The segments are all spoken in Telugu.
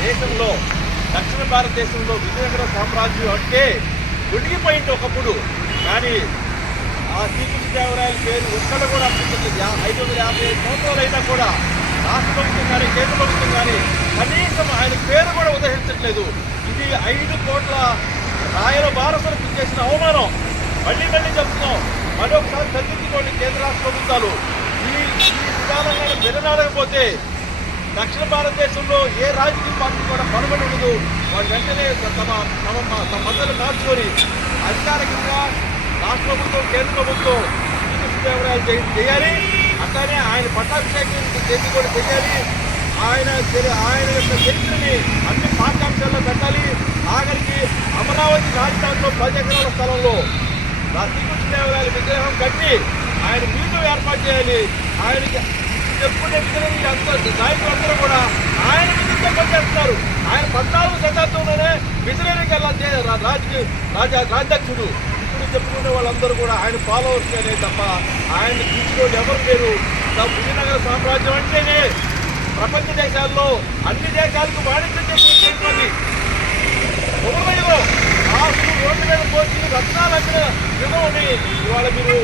దేశంలో దక్షిణ భారతదేశంలో విజయనగర సామ్రాజ్యం అంటే ఉడిగిపోయింది ఒకప్పుడు. కానీ ఆ శ్రీకృష్ణదేవరాయల పేరు ఒక్కడ కూడా అనిపించట్లేదు ఐదు వందల యాభై ఐదు సంవత్సరాలు అయినా కూడా రాష్ట్ర ప్రభుత్వం కానీ కేంద్ర ప్రభుత్వం కానీ కనీసం ఆయన పేరు కూడా ఉదహించట్లేదు. ఇది ఐదు కోట్ల రాయల వారసులకు చేసిన అవమానం. మళ్ళీ మళ్ళీ చెప్తున్నాం. మరొకసారి తగ్గించుకోండి కేంద్ర రాష్ట్ర ప్రభుత్వాలు. ఈ ఈ విధానంగా విడనాడకపోతే దక్షిణ భారతదేశంలో ఏ రాజకీయ పార్టీ కూడా పరబడి ఉండదు. వారు వెంటనే తమ తమ తమ మద్దతు మార్చుకొని అధికారికంగా రాష్ట్ర ప్రభుత్వం కేంద్ర ప్రభుత్వం శ్రీకృష్ణదేవరాయలు చేయాలి. అట్లానే ఆయన పట్టాభిషేకం చేసి కూడా చేయాలి. ఆయన ఆయన యొక్క చరిత్రని అన్ని పాఠ్యాంశాల్లో పెట్టాలి. ఆఖరికి అమరావతి రాజధానిలో పది ఎకరాల స్థలంలో నా శ్రీకృష్ణదేవరాయల విగ్రహం కట్టి ఆయన మీతో ఏర్పాటు చేయాలి. ఆయనకి ఎప్పుడు ఎక్కడ అందరూ నాయకులందరూ కూడా ఆయన విధంగా పనిచేస్తున్నారు ఆయన పద్నాలుగు శతాబ్దంలోనే విజయనగరం వెళ్ళాలి రాజకీయ రాజా రాజాధ్యక్షుడు ఇప్పుడు చెప్పుకునే వాళ్ళందరూ కూడా ఆయన ఫాలోవర్స్ తప్ప ఆయన తీసుకొని ఎవరు లేరు. విజయనగర సామ్రాజ్యం అంటేనే ప్రపంచ దేశాల్లో అన్ని దేశాలకు వాణిజ్యం చేసినటువంటి ఉపయోగం ఆస్తులు రోడ్డు మీద యుగమని ఇవాళ మీరు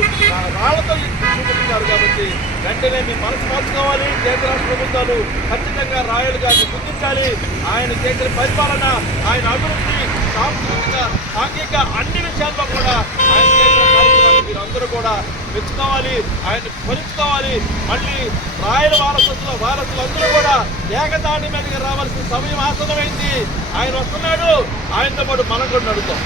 రాళ్ళతో చూపుతున్నారు కాబట్టి వెంటనే మీ మనసు మార్చుకోవాలి. కేంద్ర రాష్ట్ర ప్రభుత్వాలు ఖచ్చితంగా రాయలు గారిని గుర్తించాలి. ఆయన చేసిన పరిపాలన ఆయన అభివృద్ధి సాంస్కృతిక సాంఘిక అన్ని విషయాల్లో కూడా ఆయన చేసిన కార్యక్రమాన్ని మీరు అందరూ కూడా మెచ్చుకోవాలి. ఆయన స్మరించుకోవాలి. మళ్ళీ రాయల వారసత్వ వారసులందరూ కూడా ఏకతాటి మీదకి రావాల్సిన సమయం ఆసనమైంది ఆయన వస్తున్నాడు. ఆయనతో పాటు మనం కూడా